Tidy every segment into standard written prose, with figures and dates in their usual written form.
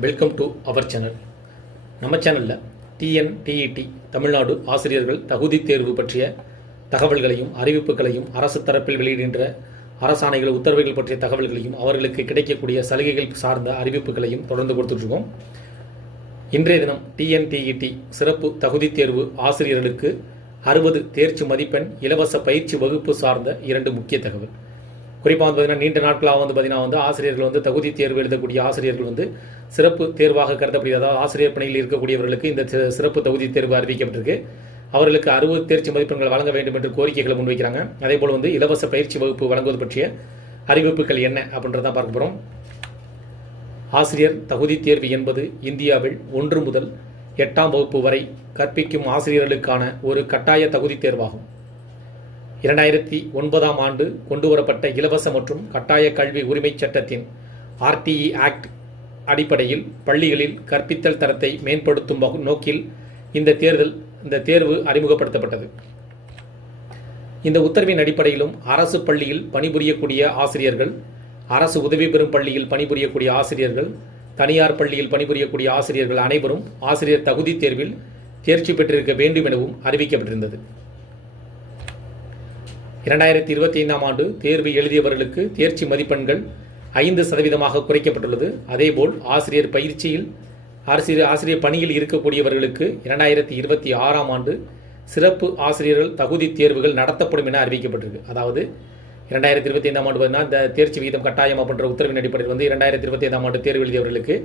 Welcome to our channel. நம்ம சேனலில் TNTET Tamil Nadu ஆசிரியர்கள் தகுதி தேர்வு பற்றிய தகவல்களையும் அறிவிப்புகளையும் அரசு தரப்பில் வெளியிடுகின்ற அரசாணைகள் உத்தரவுகள் பற்றிய தகவல்களையும் அவர்களுக்கு கிடைக்கக்கூடிய சலுகைகள் சார்ந்த அறிவிப்புகளையும் தொடர்ந்து கொடுத்துட்ருக்கோம். இன்றைய தினம் டிஎன்டிஇடி சிறப்பு தகுதி தேர்வு ஆசிரியர்களுக்கு 60 தேர்ச்சி மதிப்பெண் இலவச பயிற்சி வகுப்பு சார்ந்த 2 முக்கிய தகவல். குறிப்பாக பார்த்தீங்கன்னா நீண்ட நாட்களாக ஆசிரியர்கள் தகுதி தேர்வு எழுதக்கூடிய ஆசிரியர்கள் சிறப்பு தேர்வாக கருதப்படுகிறது. அதாவது ஆசிரியர் பணியில் இருக்கக்கூடியவர்களுக்கு இந்த சிறப்பு தகுதி தேர்வு அறிவிக்கப்பட்டிருக்கு. அவர்களுக்கு 60 தேர்ச்சி மதிப்பெண்கள் வழங்க வேண்டும் என்று கோரிக்கைகளை முன்வைக்கிறாங்க. அதேபோல் இலவச பயிற்சி வகுப்பு வழங்குவது பற்றிய அறிவிப்புகள் என்ன அப்படின்றதான் பார்க்க போகிறோம். ஆசிரியர் தகுதி தேர்வு என்பது இந்தியாவில் 1 முதல் 8ஆம் வகுப்பு வரை கற்பிக்கும் ஆசிரியர்களுக்கான ஒரு கட்டாய தகுதி தேர்வாகும். 2009ஆம் ஆண்டு கொண்டுவரப்பட்ட இலவச மற்றும் கட்டாய கல்வி உரிமைச் சட்டத்தின் RTE ஆக்ட் அடிப்படையில் பள்ளிகளில் கற்பித்தல் தரத்தை மேம்படுத்தும் நோக்கில் இந்த தேர்வு அறிமுகப்படுத்தப்பட்டது. இந்த உத்தரவின் அடிப்படையிலும் அரசு பள்ளியில் பணிபுரியக்கூடிய ஆசிரியர்கள், அரசு உதவி பெறும் பள்ளியில் பணிபுரியக்கூடிய ஆசிரியர்கள், தனியார் பள்ளியில் பணிபுரியக்கூடிய ஆசிரியர்கள் அனைவரும் ஆசிரியர் தகுதி தேர்வில் தேர்ச்சி பெற்றிருக்க வேண்டும் எனவும் அறிவிக்கப்பட்டிருந்தது. 2025ஆம் ஆண்டு தேர்வு எழுதியவர்களுக்கு தேர்ச்சி மதிப்பெண்கள் 5% குறைக்கப்பட்டுள்ளது. அதேபோல் ஆசிரியர் பணியில் இருக்கக்கூடியவர்களுக்கு 2026ஆம் ஆண்டு சிறப்பு ஆசிரியர்கள் தகுதி தேர்வுகள் நடத்தப்படும் என அறிவிக்கப்பட்டிருக்கு. அதாவது 2025ஆம் ஆண்டு இந்த தேர்ச்சி விகிதம் கட்டாயம் அப்படின்ற உத்தரவின் அடிப்படையில் 2025ஆம் ஆண்டு தேர்வு எழுதியவர்களுக்கு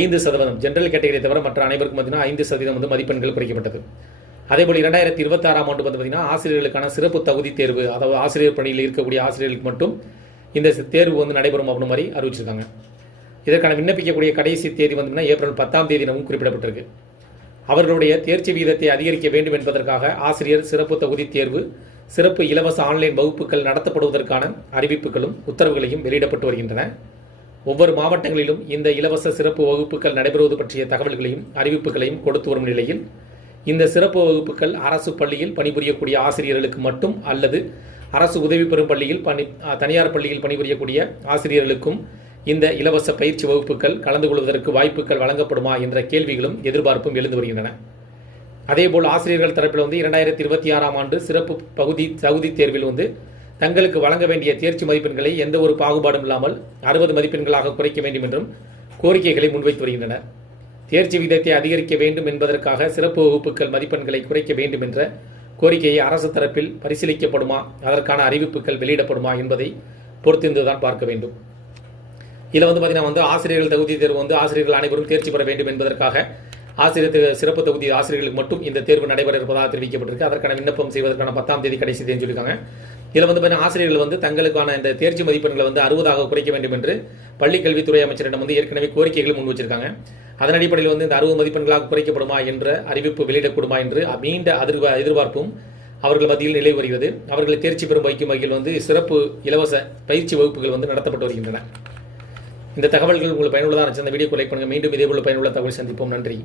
5% ஜெனரல் கேட்டகரியை தவிர மற்ற அனைவருக்கும் 5% மதிப்பெண்கள் குறைக்கப்பட்டது. அதேபோல் 2026ஆம் ஆண்டு ஆசிரியர்களுக்கான சிறப்பு தகுதி தேர்வு, அதாவது ஆசிரியர் பணியில் இருக்கக்கூடிய ஆசிரியர்களுக்கு மட்டும் இந்த தேர்வு நடைபெறும் அப்படின்னு மாதிரி அறிவிச்சிருக்காங்க. இதற்கான விண்ணப்பிக்கக்கூடிய கடைசி தேதி ஏப்ரல் 10ஆம் தேதி எனவும் குறிப்பிடப்பட்டிருக்கு. அவர்களுடைய தேர்ச்சி விகிதத்தை அதிகரிக்க வேண்டும் என்பதற்காக ஆசிரியர் சிறப்பு தகுதி தேர்வு, சிறப்பு இலவச ஆன்லைன் வகுப்புகள் நடத்தப்படுவதற்கான அறிவிப்புகளும் உத்தரவுகளையும் வெளியிடப்பட்டு வருகின்றன. ஒவ்வொரு மாவட்டங்களிலும் இந்த இலவச சிறப்பு வகுப்புகள் நடைபெறுவது பற்றிய தகவல்களையும் அறிவிப்புகளையும் கொடுத்து வரும் நிலையில் இந்த சிறப்பு வகுப்புகள் அரசு பள்ளியில் பணிபுரியக்கூடிய ஆசிரியர்களுக்கு மட்டும் அல்லது அரசு உதவி பெறும் பள்ளியில் தனியார் பள்ளியில் பணிபுரியக்கூடிய ஆசிரியர்களுக்கும் இந்த இலவச பயிற்சி வகுப்புகள் கலந்து கொள்வதற்கு வாய்ப்புகள் வழங்கப்படுமா என்ற கேள்விகளும் எதிர்பார்ப்பும் எழுந்து வருகின்றன. அதேபோல் ஆசிரியர்கள் தரப்பில் 2026ஆம் ஆண்டு சிறப்பு தகுதி தேர்வில் தங்களுக்கு வழங்க வேண்டிய தேர்ச்சி மதிப்பெண்களை எந்த ஒரு பாகுபாடும் இல்லாமல் 60 மதிப்பெண்களாக குறைக்க வேண்டும் என்றும் கோரிக்கைகளை முன்வைத்து வருகின்றனர். தேர்ச்சி விகிதத்தை அதிகரிக்க வேண்டும் என்பதற்காக சிறப்பு வகுப்புகள் மதிப்பெண்களை குறைக்க வேண்டும் என்ற கோரிக்கையை அரசு தரப்பில் பரிசீலிக்கப்படுமா, அதற்கான அறிவிப்புகள் வெளியிடப்படுமா என்பதை பொறுத்திருந்துதான் பார்க்க வேண்டும். இதில் ஆசிரியர்கள் தகுதி தேர்வு ஆசிரியர்கள் அனைவரும் தேர்ச்சி பெற வேண்டும் என்பதற்காக ஆசிரியர் சிறப்பு தகுதி ஆசிரியர்களுக்கு மட்டும் இந்த தேர்வு நடைபெற இருப்பதாக தெரிவிக்கப்பட்டிருக்கு. அதற்கான விண்ணப்பம் செய்வதற்கான 10ஆம் தேதி கடைசி தேதி சொல்லியிருக்காங்க. இதில் ஆசிரியர்கள் தங்களுக்கான இந்த தேர்ச்சி மதிப்பெண்களை 60ஆக குறைக்க வேண்டும் என்று பள்ளிக்கல்வித்துறை அமைச்சரிடம் ஏற்கனவே கோரிக்கைகள் முன் வச்சிருக்காங்க. அதன் அடிப்படையில் இந்த 60 மதிப்பெண்களாக குறைக்கப்படுமா என்ற அறிவிப்பு வெளியிடப்படுமா என்று மீண்ட எதிர்பார்ப்பும் அவர்கள் மத்தியில் நிலை வருகிறது. அவர்களை தேர்ச்சி பெறும் வைக்கும் வகையில் சிறப்பு இலவச பயிற்சி வகுப்புகள் நடத்தப்பட்டு வருகின்றன. இந்த தகவல்கள் உங்களுக்கு பயனுள்ளதாக இருந்துச்சு. அந்த வீடியோ லைக் பண்ணுங்கள். மீண்டும் இதேபோல் பயனுள்ள தகவல் சந்திப்போம். நன்றி.